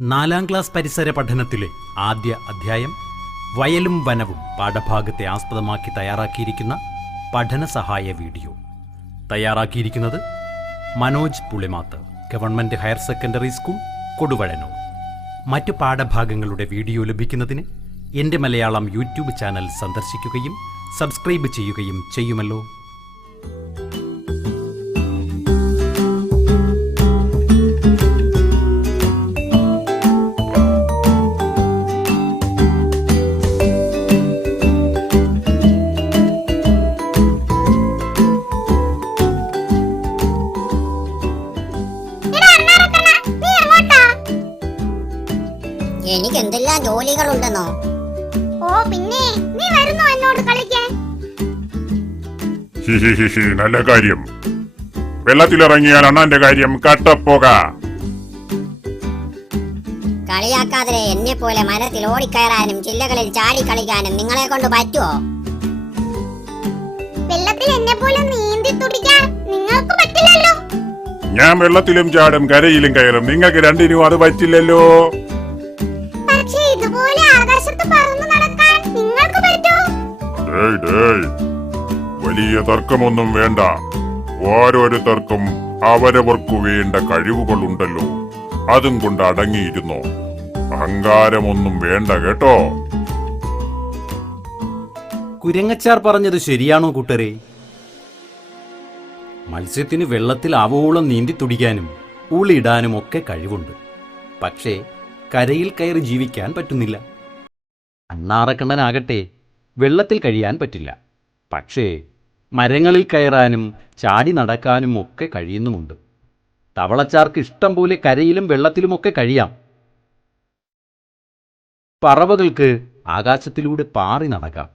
4ാം class പരിസര പഠനത്തിലെ ആദ്യ അധ്യായം വയലും വനവും പാഠഭാഗത്തെ ആസ്പദമാക്കി തയ്യാറാക്കിയിരിക്കുന്ന പഠന സഹായ വീഡിയോ. തയ്യാറാക്കിയിരിക്കുന്നത് Manoj Pulimath, government higher secondary school, Koduvazhannoor. മറ്റ് പാഠഭാഗങ്ങളുടെ വീഡിയോ ലഭിക്കുന്നതിന് എൻ്റെ മലയാളം യൂട്യൂബ് ചാനൽ സന്ദർശിക്കുകയും സബ്സ്ക്രൈബ് ചെയ്യുകയും ചെയ്യുമല്ലോ. എനിക്ക് എന്തെല്ലാം ജോലികളുണ്ടെന്നോ. ഓ പിന്നെ നീ വരുന്നോ എന്നോട് കളിക്കാൻ? നല്ല കാര്യം. വെള്ളത്തിലിറങ്ങിയാൽ അണ്ണാന്റെ കാര്യം കട്ടപ്പോക. കളിയാക്കാതെ, എന്നെ പോലെ മരത്തിൽ ഓടിക്കയറാനും ചില്ലകളിൽ ചാടി കളിക്കാനും നിങ്ങളെ കൊണ്ട് പറ്റുമോ? വെള്ളത്തിൽ എന്നെ പോലെ നീന്തി തുടിക്കാൻ നിങ്ങൾക്ക് പറ്റില്ലല്ലോ. ഞാൻ വെള്ളത്തിലും ചാടും കരയിലും കയറും, നിങ്ങൾക്ക് രണ്ടിനും അത് പറ്റില്ലല്ലോ. പക്ഷേ ഇതുപോലെ ആകാശത്ത് പറന്നു നടക്കാൻ നിങ്ങൾക്ക് പറ്റുമോ? വലിയ തർക്കമൊന്നും വേണ്ട. ഓരോരുത്തർക്കും അവരവർക്കു വേണ്ട കഴിവുകളുണ്ടല്ലോ, അതും കൊണ്ട് അടങ്ങിയിരുന്നോ. അഹങ്കാരമൊന്നും വേണ്ട കേട്ടോ. കുരങ്ങച്ചാർ പറഞ്ഞത് ശരിയാണോ കൂട്ടരെ? മത്സ്യത്തിന് വെള്ളത്തിൽ ആവോളം നീന്തി തുടിക്കാനും ഊളിയിടാനും ഒക്കെ കഴിവുണ്ട്. പക്ഷേ കരയിൽ കയറി ജീവിക്കാൻ പറ്റുന്നില്ല. അണ്ണാറക്കണ്ണനാകട്ടെ വെള്ളത്തിൽ കഴിയാൻ പറ്റില്ല. പക്ഷേ മരങ്ങളിൽ കയറാനും ചാടി നടക്കാനും ഒക്കെ കഴിയുന്നുമുണ്ട്. തവളച്ചാർക്ക് ഇഷ്ടം പോലെ കരയിലും വെള്ളത്തിലുമൊക്കെ കഴിയാം. പറവകൾക്ക് ആകാശത്തിലൂടെ പാറി നടക്കാം.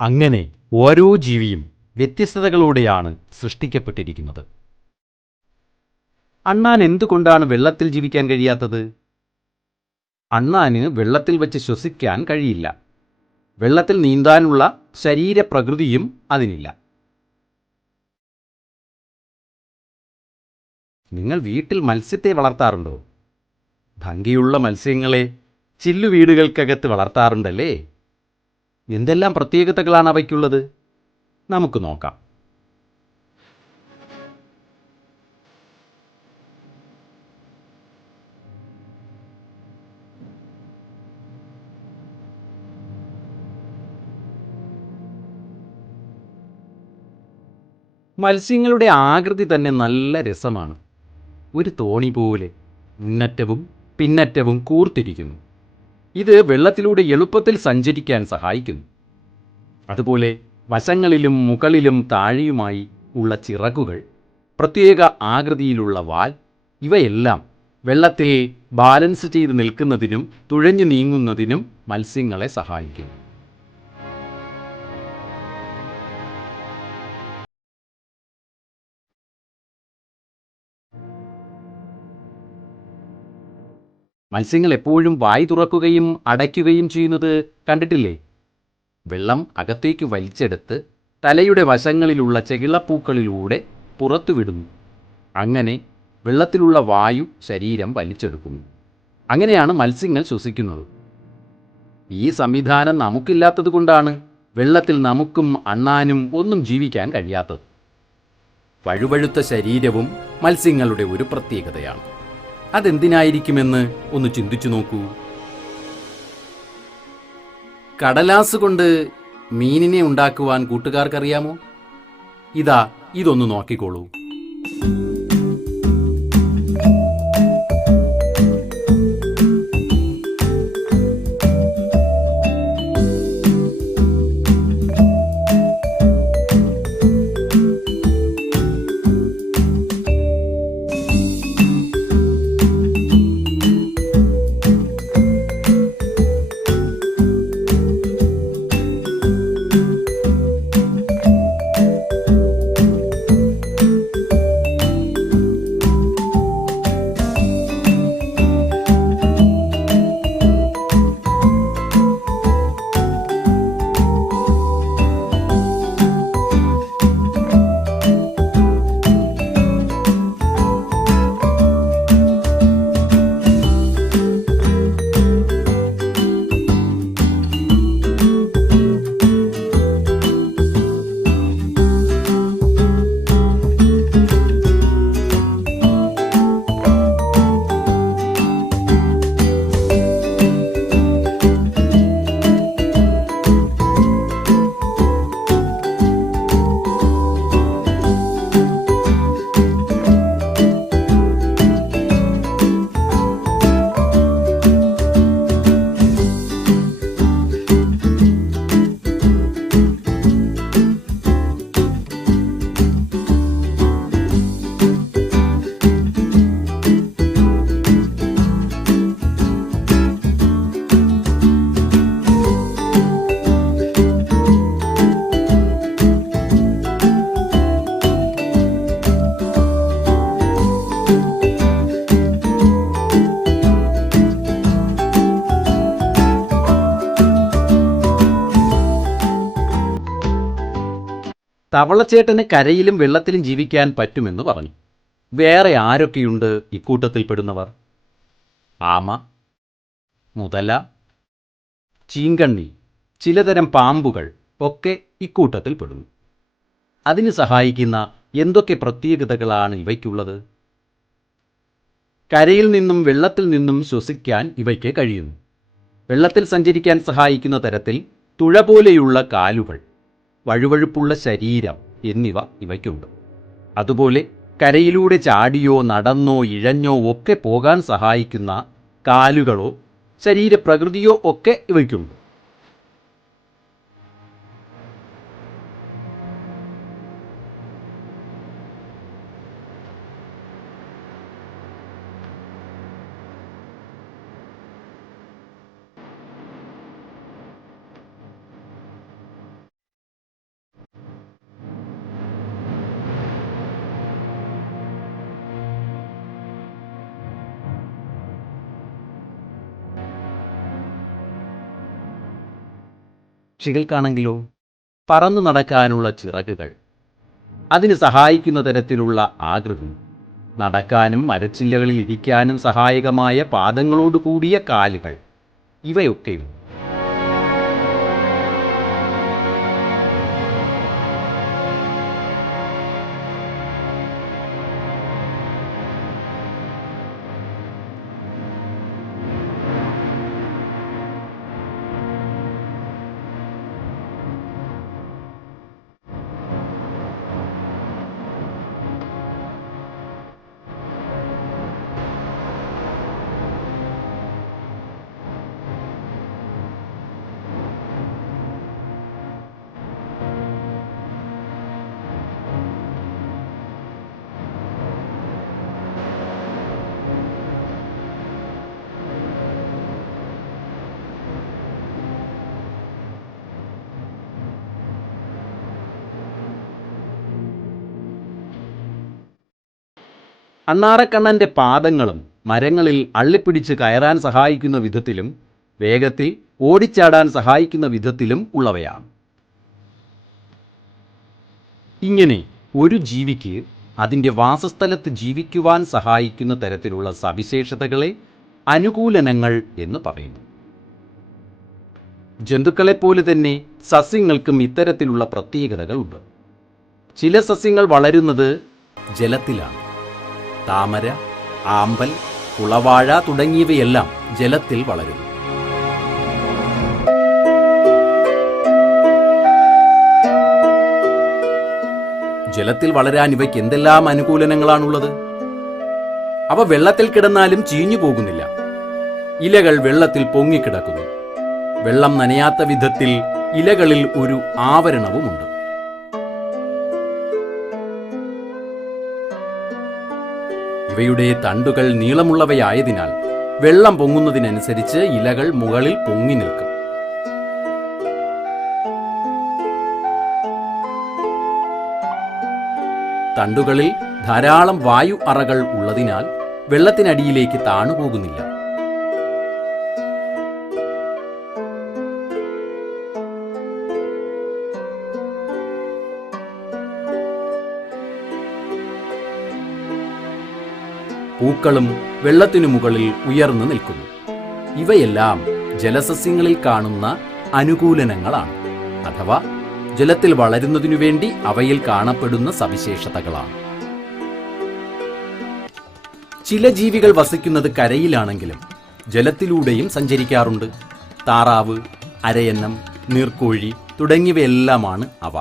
അങ്ങനെ ഓരോ ജീവിയും വ്യത്യസ്തതകളോടെയാണ് സൃഷ്ടിക്കപ്പെട്ടിരിക്കുന്നത്. അണ്ണാൻ എന്തുകൊണ്ടാണ് വെള്ളത്തിൽ ജീവിക്കാൻ കഴിയാത്തത്? അണ്ണാന് വെള്ളത്തിൽ വെച്ച് ശ്വസിക്കാൻ കഴിയില്ല. വെള്ളത്തിൽ നീന്താനുള്ള ശരീരപ്രകൃതിയും അതിനില്ല. നിങ്ങൾ വീട്ടിൽ മത്സ്യത്തെ വളർത്താറുണ്ടോ? ഭംഗിയുള്ള മത്സ്യങ്ങളെ ചില്ലുവീടുകൾക്കകത്ത് വളർത്താറുണ്ടല്ലേ? എന്തെല്ലാം പ്രത്യേകതകളാണ് അവയ്ക്കുള്ളത്? നമുക്ക് നോക്കാം. മത്സ്യങ്ങളുടെ ആകൃതി തന്നെ നല്ല രസമാണ്. ഒരു തോണി പോലെ മുന്നറ്റവും പിന്നറ്റവും കൂർത്തിരിക്കുന്നു. ഇത് വെള്ളത്തിലൂടെ എളുപ്പത്തിൽ സഞ്ചരിക്കാൻ സഹായിക്കുന്നു. അതുപോലെ വശങ്ങളിലും മുകളിലും താഴെയുമായി ഉള്ള ചിറകുകൾ, പ്രത്യേക ആകൃതിയിലുള്ള വാൽ, ഇവയെല്ലാം വെള്ളത്തിൽ ബാലൻസ് ചെയ്ത് നിൽക്കുന്നതിനും തുഴഞ്ഞു നീങ്ങുന്നതിനും മത്സ്യങ്ങളെ സഹായിക്കുന്നു. മത്സ്യങ്ങൾ എപ്പോഴും വായ് തുറക്കുകയും അടയ്ക്കുകയും ചെയ്യുന്നത് കണ്ടിട്ടില്ലേ? വെള്ളം അകത്തേക്ക് വലിച്ചെടുത്ത് തലയുടെ വശങ്ങളിലുള്ള ചെകിളപ്പൂക്കളിലൂടെ പുറത്തുവിടുന്നു. അങ്ങനെ വെള്ളത്തിലുള്ള വായു ശരീരം വലിച്ചെടുക്കുന്നു. അങ്ങനെയാണ് മത്സ്യങ്ങൾ ശ്വസിക്കുന്നത്. ഈ സംവിധാനം നമുക്കില്ലാത്തത് കൊണ്ടാണ് വെള്ളത്തിൽ നമുക്കും അണ്ണാനും ഒന്നും ജീവിക്കാൻ കഴിയാത്തത്. വഴുവഴുത്ത ശരീരവും മത്സ്യങ്ങളുടെ ഒരു പ്രത്യേകതയാണ്. അതെന്തിനായിരിക്കുമെന്ന് ഒന്ന് ചിന്തിച്ചു നോക്കൂ. കടലാസ് കൊണ്ട് മീനിനെ ഉണ്ടാക്കുവാൻ കൂട്ടുകാർക്കറിയാമോ? ഇതൊന്ന് നോക്കിക്കോളൂ. തവളച്ചേട്ടന് കരയിലും വെള്ളത്തിലും ജീവിക്കാൻ പറ്റുമെന്ന് പറഞ്ഞു. വേറെ ആരൊക്കെയുണ്ട് ഇക്കൂട്ടത്തിൽപ്പെടുന്നവർ? ആമ, മുതല, ചീങ്കണ്ണി, ചിലതരം പാമ്പുകൾ ഒക്കെ ഇക്കൂട്ടത്തിൽപ്പെടുന്നു. അതിന് സഹായിക്കുന്ന എന്തൊക്കെ പ്രത്യേകതകളാണ് ഇവയ്ക്കുള്ളത്? കരയിൽ നിന്നും വെള്ളത്തിൽ നിന്നും ശ്വസിക്കാൻ ഇവയ്ക്ക് കഴിയുന്നു. വെള്ളത്തിൽ സഞ്ചരിക്കാൻ സഹായിക്കുന്ന തരത്തിൽ തുഴ പോലെയുള്ള കാലുകൾ, വഴുവഴുപ്പുള്ള ശരീരം എന്നിവ ഇവയ്ക്കുണ്ട്. അതുപോലെ കരയിലൂടെ ചാടിയോ നടന്നോ ഇഴഞ്ഞോ ഒക്കെ പോകാൻ സഹായിക്കുന്ന കാലുകളോ ശരീരപ്രകൃതിയോ ഒക്കെ ഇവയ്ക്കുണ്ട്. പക്ഷികൾക്കാണെങ്കിലോ പറന്നു നടക്കാനുള്ള ചിറകുകൾ, അതിന് സഹായിക്കുന്ന തരത്തിലുള്ള ആകൃതി, നടക്കാനും മരച്ചില്ലകളിൽ ഇരിക്കാനും സഹായകമായ പാദങ്ങളോട് കൂടിയ കാലുകൾ, ഇവയൊക്കെയും. അണ്ണാറക്കണ്ണൻ്റെ പാദങ്ങളും മരങ്ങളിൽ അള്ളിപ്പിടിച്ച് കയറാൻ സഹായിക്കുന്ന വിധത്തിലും വേഗത്തിൽ ഓടിച്ചാടാൻ സഹായിക്കുന്ന വിധത്തിലും ഉള്ളവയാണ്. ഇങ്ങനെ ഒരു ജീവിക്ക് അതിൻ്റെ വാസസ്ഥലത്ത് ജീവിക്കുവാൻ സഹായിക്കുന്ന തരത്തിലുള്ള സവിശേഷതകളെ അനുകൂലനങ്ങൾ എന്ന് പറയുന്നു. ജന്തുക്കളെപ്പോലെ തന്നെ സസ്യങ്ങൾക്കും ഇത്തരത്തിലുള്ള പ്രത്യേകതകളുണ്ട്. ചില സസ്യങ്ങൾ വളരുന്നത് ജലത്തിലാണ്. താമര, ആമ്പൽ, കുളവാഴ തുടങ്ങിയവയെല്ലാം ജലത്തിൽ വളരുന്നു. ജലത്തിൽ വളരാൻ ഇവയ്ക്ക് എന്തെല്ലാം അനുകൂലനങ്ങളാണുള്ളത്? അവ വെള്ളത്തിൽ കിടന്നാലും ചീഞ്ഞു പോകുന്നില്ല. ഇലകൾ വെള്ളത്തിൽ പൊങ്ങിക്കിടക്കുന്നു. വെള്ളം നനയാത്ത വിധത്തിൽ ഇലകളിൽ ഒരു ആവരണവുമുണ്ട്. ഇവയുടെ തണ്ടുകൾ നീളമുള്ളവയായതിനാൽ വെള്ളം പൊങ്ങുന്നതിനനുസരിച്ച് ഇലകൾ മുകളിൽ പൊങ്ങി നിൽക്കും. തണ്ടുകളിൽ ധാരാളം വായു അറകൾ ഉള്ളതിനാൽ വെള്ളത്തിനടിയിലേക്ക് താണുപോകുന്നില്ല. പൂക്കളും വെള്ളത്തിനു മുകളിൽ ഉയർന്നു നിൽക്കുന്നു. ഇവയെല്ലാം ജലസസ്യങ്ങളിൽ കാണുന്ന അനുകൂലനങ്ങളാണ്, അഥവാ ജലത്തിൽ വളരുന്നതിനു വേണ്ടി അവയിൽ കാണപ്പെടുന്ന സവിശേഷതകളാണ്. ചില ജീവികൾ വസിക്കുന്നത് കരയിലാണെങ്കിലും ജലത്തിലൂടെയും സഞ്ചരിക്കാറുണ്ട്. താറാവ്, അരയന്നം, നീർക്കോഴി തുടങ്ങിയവയെല്ലാമാണ് അവ.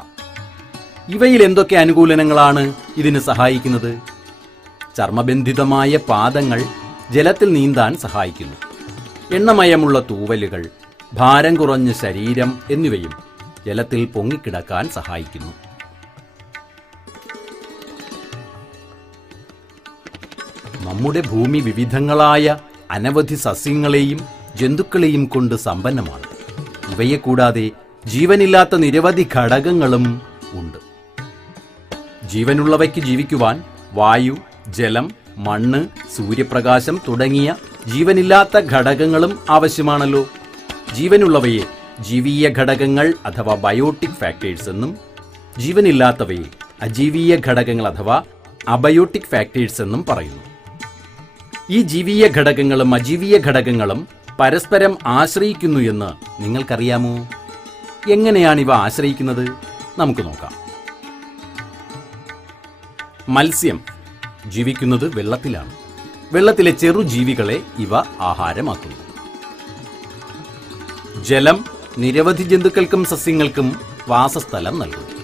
ഇവയിൽ എന്തൊക്കെ അനുകൂലനങ്ങളാണ് ഇതിന് സഹായിക്കുന്നത്? ചർമ്മബന്ധിതമായ പാദങ്ങൾ ജലത്തിൽ നീന്താൻ സഹായിക്കുന്നു. എണ്ണമയമുള്ള തൂവലുകൾ, ഭാരം കുറഞ്ഞ ശരീരം എന്നിവയും ജലത്തിൽ പൊങ്ങിക്കിടക്കാൻ സഹായിക്കുന്നു. നമ്മുടെ ഭൂമി വിവിധങ്ങളായ അനവധി സസ്യങ്ങളെയും ജന്തുക്കളെയും കൊണ്ട് സമ്പന്നമാണ്. ഇവയെ കൂടാതെ ജീവനില്ലാത്ത നിരവധി ഘടകങ്ങളും ഉണ്ട്. ജീവനുള്ളവയ്ക്ക് ജീവിക്കുവാൻ വായു, ജലം, മണ്ണ്, സൂര്യപ്രകാശം തുടങ്ങിയ ജീവനില്ലാത്ത ഘടകങ്ങളും ആവശ്യമാണല്ലോ. ജീവനുള്ളവയെ ജീവീയ ഘടകങ്ങൾ അഥവാ ബയോട്ടിക് ഫാക്ടേഴ്സ് എന്നും ജീവനില്ലാത്തവയെ അജീവീയ ഘടകങ്ങൾ അഥവാ അബയോട്ടിക് ഫാക്ടേഴ്സ് എന്നും പറയുന്നു. ഈ ജീവീയ ഘടകങ്ങളും അജീവീയ ഘടകങ്ങളും പരസ്പരം ആശ്രയിക്കുന്നു എന്ന് നിങ്ങൾക്കറിയാമോ? എങ്ങനെയാണ് ഇവ ആശ്രയിക്കുന്നത്? നമുക്ക് നോക്കാം. മത്സ്യം ജീവിക്കുന്നത് വെള്ളത്തിലാണ്. വെള്ളത്തിലെ ചെറുജീവികളെ ഇവ ആഹാരമാക്കുന്നു. ജലം നിരവധി ജന്തുക്കൾക്കും സസ്യങ്ങൾക്കും വാസസ്ഥലം നൽകുന്നു.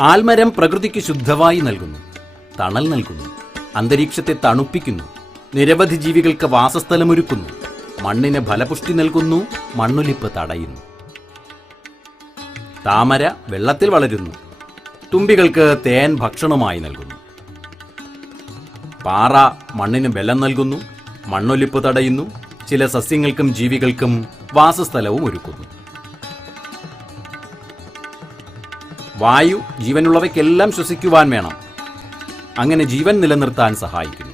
ആൽമരം പ്രകൃതിക്ക് ശുദ്ധവായു നൽകുന്നു, തണൽ നൽകുന്നു, അന്തരീക്ഷത്തെ തണുപ്പിക്കുന്നു, നിരവധി ജീവികൾക്ക് വാസസ്ഥലമൊരുക്കുന്നു, മണ്ണിന് ഫലപുഷ്ടി നൽകുന്നു, മണ്ണൊലിപ്പ് തടയുന്നു. താമര വെള്ളത്തിൽ വളരുന്നു, തുമ്പികൾക്ക് തേൻ ഭക്ഷണമായി നൽകുന്നു. പാറ മണ്ണിന് ബലം നൽകുന്നു, മണ്ണൊലിപ്പ് തടയുന്നു, ചില സസ്യങ്ങൾക്കും ജീവികൾക്കും വാസസ്ഥലവും ഒരുക്കുന്നു. വായു ജീവനുള്ളവയ്ക്കെല്ലാം ശ്വസിക്കുവാൻ വേണം. അങ്ങനെ ജീവൻ നിലനിർത്താൻ സഹായിക്കുന്നു.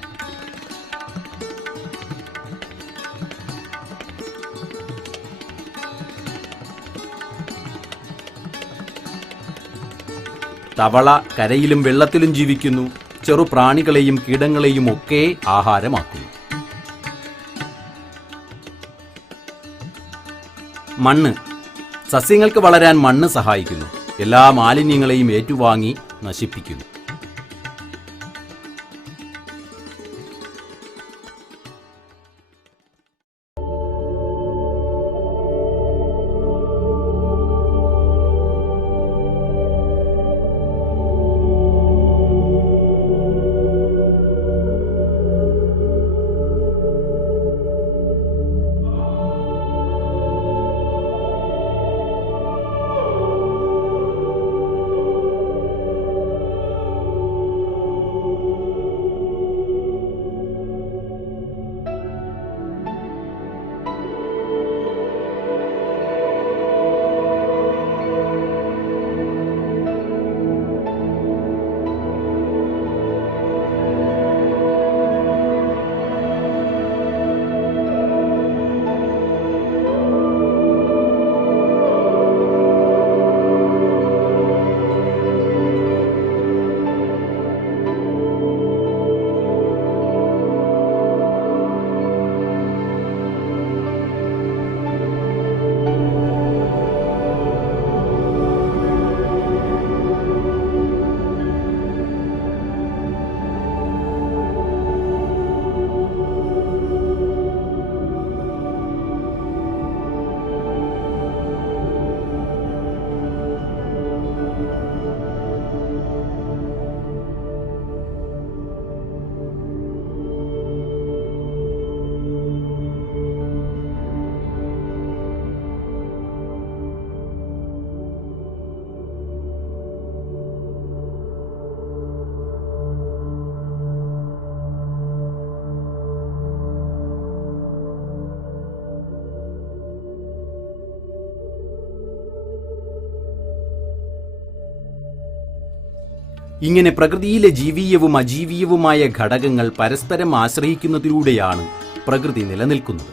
തവള കരയിലും വെള്ളത്തിലും ജീവിക്കുന്നു. ചെറുപ്രാണികളെയും കീടങ്ങളെയും ഒക്കെ ആഹാരമാക്കുന്നു. മണ്ണ് സസ്യങ്ങൾക്ക് വളരാൻ മണ്ണ് സഹായിക്കുന്നു. എല്ലാ മാലിന്യങ്ങളെയും ഏറ്റുവാങ്ങി നശിപ്പിക്കുന്നു. ഇങ്ങനെ പ്രകൃതിയിലെ ജീവീയവും അജീവീയവുമായ ഘടകങ്ങൾ പരസ്പരം ആശ്രയിക്കുന്നതിലൂടെയാണ് പ്രകൃതി നിലനിൽക്കുന്നത്.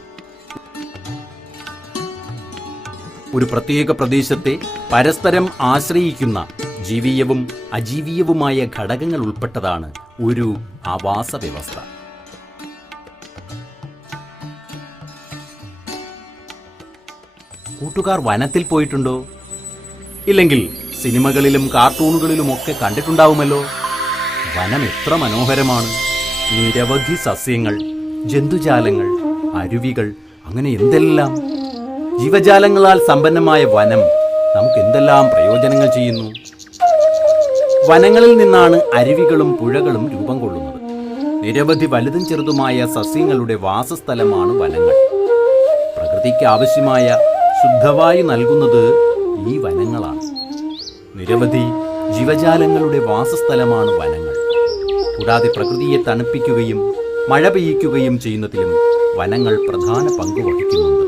ഒരു പ്രത്യേക പ്രദേശത്തെ പരസ്പരം ആശ്രയിക്കുന്ന ജീവീയവും അജീവീയവുമായ ഘടകങ്ങൾ ഉൾപ്പെട്ടതാണ് ഒരു ആവാസ വ്യവസ്ഥ. കൂട്ടുകാർ വനത്തിൽ പോയിട്ടുണ്ടോ? ഇല്ലെങ്കിൽ സിനിമകളിലും കാർട്ടൂണുകളിലുമൊക്കെ കണ്ടിട്ടുണ്ടാവുമല്ലോ. വനം എത്ര മനോഹരമാണ്! നിരവധി സസ്യങ്ങൾ, ജന്തുജാലങ്ങൾ, അരുവികൾ, അങ്ങനെ എന്തെല്ലാം ജീവജാലങ്ങളാൽ സമ്പന്നമായ വനം നമുക്ക് എന്തെല്ലാം പ്രയോജനങ്ങൾ ചെയ്യുന്നു. വനങ്ങളിൽ നിന്നാണ് അരുവികളും പുഴകളും രൂപം കൊള്ളുന്നത്. നിരവധി വലുതും ചെറുതുമായ സസ്യങ്ങളുടെ വാസസ്ഥലമാണ് വനങ്ങൾ. പ്രകൃതിക്ക് ആവശ്യമായ ശുദ്ധവായു നൽകുന്നത് ഈ വനങ്ങളാണ്. നിരവധി ജീവജാലങ്ങളുടെ വാസസ്ഥലമാണ് വനങ്ങൾ. കൂടാതെ പ്രകൃതിയെ തണുപ്പിക്കുകയും മഴ പെയ്യിക്കുകയും ചെയ്യുന്നതിലും വനങ്ങൾ പ്രധാന പങ്ക് വഹിക്കുന്നുണ്ട്.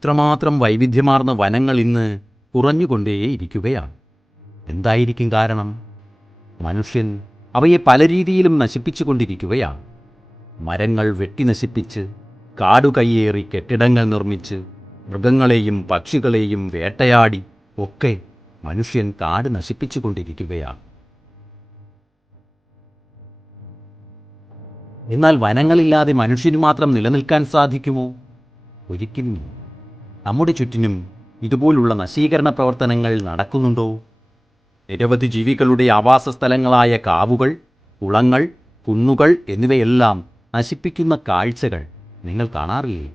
ഇത്രമാത്രം വൈവിധ്യമാർന്ന വനങ്ങൾ ഇന്ന് കുറഞ്ഞുകൊണ്ടേയിരിക്കുകയാണ്. എന്തായിരിക്കും കാരണം? മനുഷ്യൻ അവയെ പല രീതിയിലും നശിപ്പിച്ചുകൊണ്ടിരിക്കുകയാണ്. മരങ്ങൾ വെട്ടി നശിപ്പിച്ച്, കാടുകയ്യേറി കെട്ടിടങ്ങൾ നിർമ്മിച്ച്, മൃഗങ്ങളെയും പക്ഷികളെയും വേട്ടയാടി ഒക്കെ മനുഷ്യൻ കാട് നശിപ്പിച്ചുകൊണ്ടിരിക്കുകയാണ്. എന്നാൽ വനങ്ങളില്ലാതെ മനുഷ്യന് മാത്രം നിലനിൽക്കാൻ സാധിക്കുമോ? ഒരിക്കലും. നമ്മുടെ ചുറ്റിനും ഇതുപോലുള്ള നശീകരണ പ്രവർത്തനങ്ങൾ നടക്കുന്നുണ്ടോ? നിരവധി ജീവികളുടെ ആവാസ സ്ഥലങ്ങളായ കാവുകൾ, കുളങ്ങൾ, കുന്നുകൾ എന്നിവയെല്ലാം നശിപ്പിക്കുന്ന കാഴ്ചകൾ നിങ്ങൾ കാണാറില്ലേ?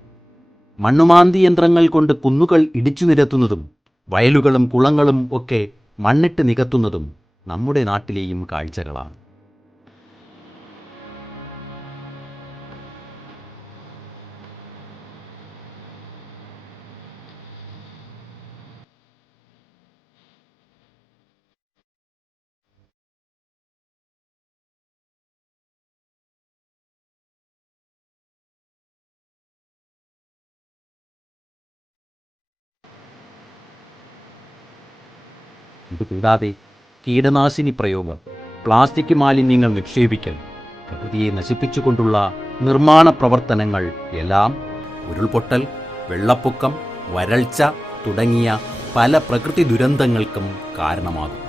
മണ്ണുമാന്തി യന്ത്രങ്ങൾ കൊണ്ട് കുന്നുകൾ ഇടിച്ചു നിരത്തുന്നതും വയലുകളും കുളങ്ങളും ഒക്കെ മണ്ണിട്ട് നികത്തുന്നതും നമ്മുടെ നാട്ടിലെയും കാഴ്ചകളാണ്. ഇതുകൂടാതെ കീടനാശിനി പ്രയോഗം, പ്ലാസ്റ്റിക് മാലിന്യങ്ങൾ നിക്ഷേപിക്കൽ, പ്രകൃതിയെ നശിപ്പിച്ചുകൊണ്ടുള്ള നിർമ്മാണ പ്രവർത്തനങ്ങൾ എല്ലാം ഉരുൾപൊട്ടൽ, വെള്ളപ്പൊക്കം, വരൾച്ച തുടങ്ങിയ പല പ്രകൃതി ദുരന്തങ്ങൾക്കും കാരണമാകും.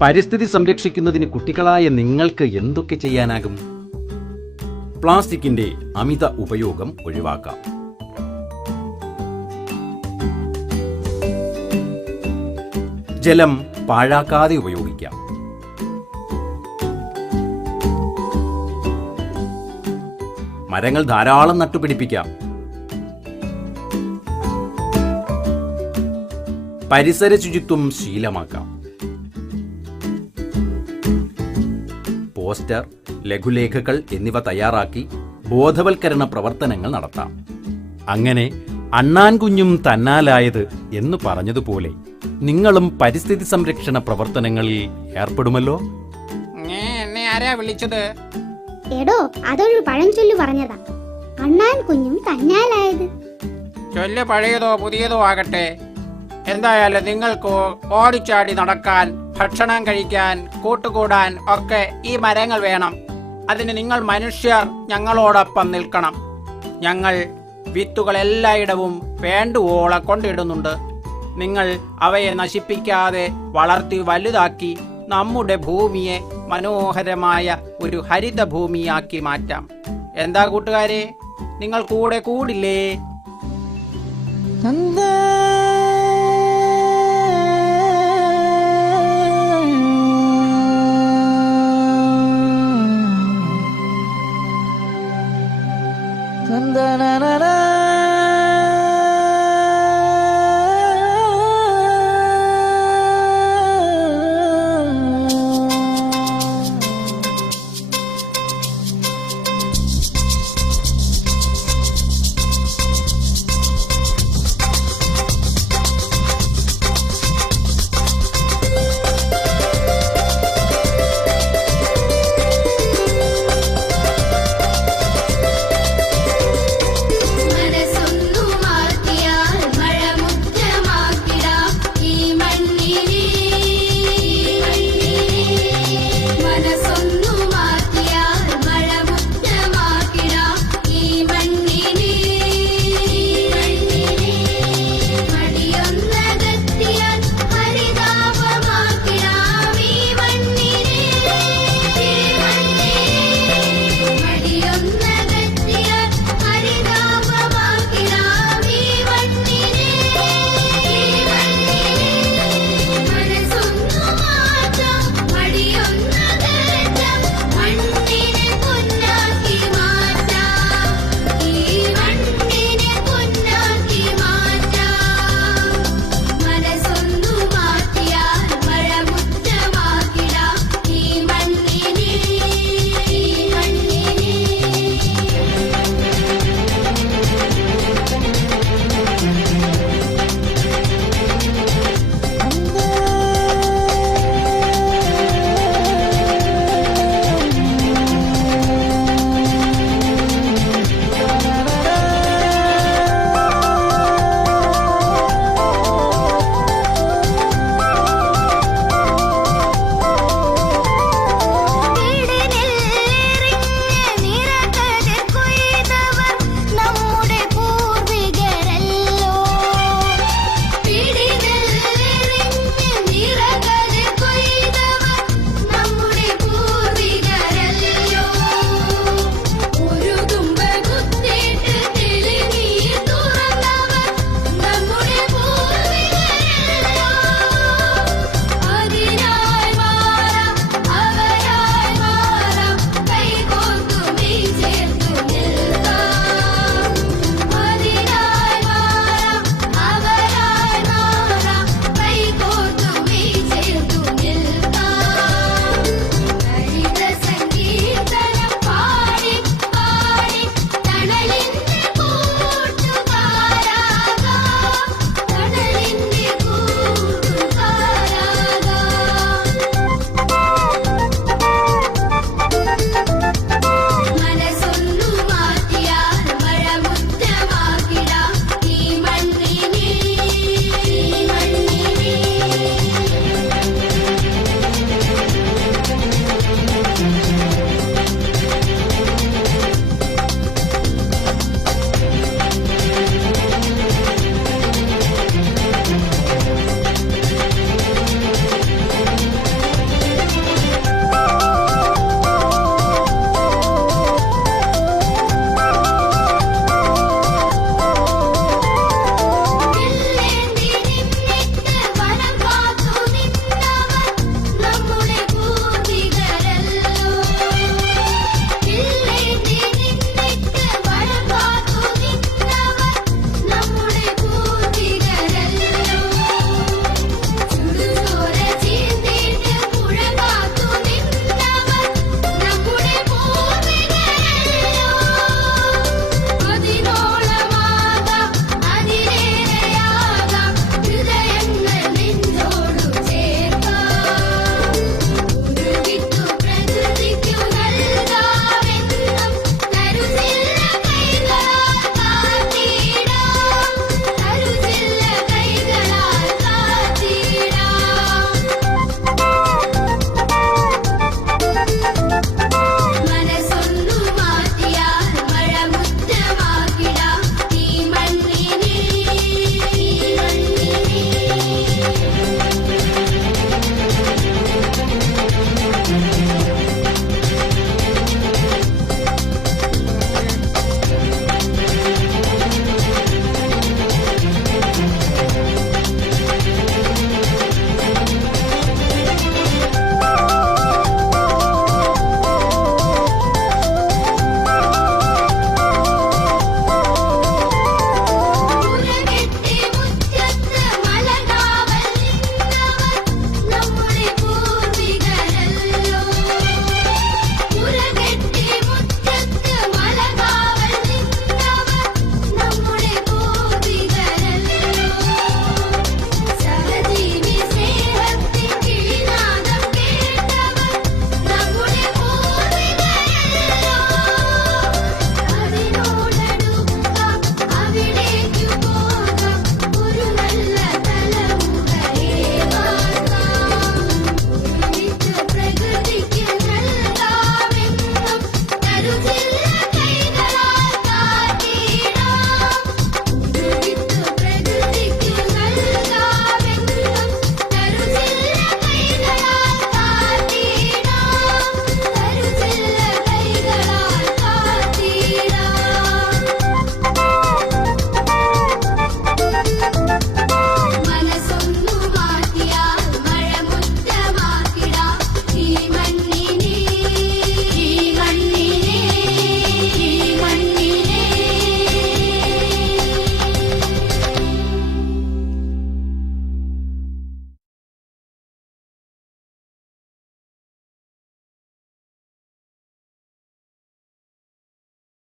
പരിസ്ഥിതി സംരക്ഷിക്കുന്നതിന് കുട്ടികളായ നിങ്ങൾക്ക് എന്തൊക്കെ ചെയ്യാനാകും? പ്ലാസ്റ്റിക്കിന്റെ അമിത ഉപയോഗം ഒഴിവാക്കാം. ജലം പാഴാക്കാതെ ഉപയോഗിക്കാം. മരങ്ങൾ ധാരാളം നട്ടുപിടിപ്പിക്കാം. പരിസര ശുചിത്വം ശീലമാക്കാം. പോസ്റ്റർ, ലഘുലേഖകൾ എന്നിവ തയ്യാറാക്കി ബോധവൽക്കരണ പ്രവർത്തനങ്ങൾ നടത്താം. അങ്ങനെ അണ്ണാൻ കുഞ്ഞും തന്നാലായത് എന്ന് പറഞ്ഞതുപോലെ നിങ്ങളും പരിസ്ഥിതി സംരക്ഷണ പ്രവർത്തനങ്ങളിൽ ഏർപ്പെടുമല്ലോ. എന്നെ ആരാ വിളിച്ചത്? എടോ, അതൊരു പഴഞ്ചൊല്ല് പറഞ്ഞതാ. അണ്ണാൻ കുഞ്ഞും തന്നാലായത്. ചൊല്ല് പഴയതോ പുതിയതോ ആകട്ടെ, എന്തായാലും നിങ്ങൾക്ക് ഓടിച്ചാടി നടക്കാൻ, ഭക്ഷണം കഴിക്കാൻ, കൂട്ടുകൂടാൻ ഒക്കെ ഈ മരങ്ങൾ വേണം. അതിന് നിങ്ങൾ മനുഷ്യർ ഞങ്ങളോടൊപ്പം നിൽക്കണം. ഞങ്ങൾ വിത്തുകൾ എല്ലായിടവും വേണ്ടുവോളം കൊണ്ടിടുന്നുണ്ട്. നിങ്ങൾ അവയെ നശിപ്പിക്കാതെ വളർത്തി വലുതാക്കി നമ്മുടെ ഭൂമിയെ മനോഹരമായ ഒരു ഹരിത ഭൂമിയാക്കി മാറ്റാം. എന്താ കൂട്ടുകാരെ, നിങ്ങൾ കൂടെ കൂടില്ലേ? Da da da da da.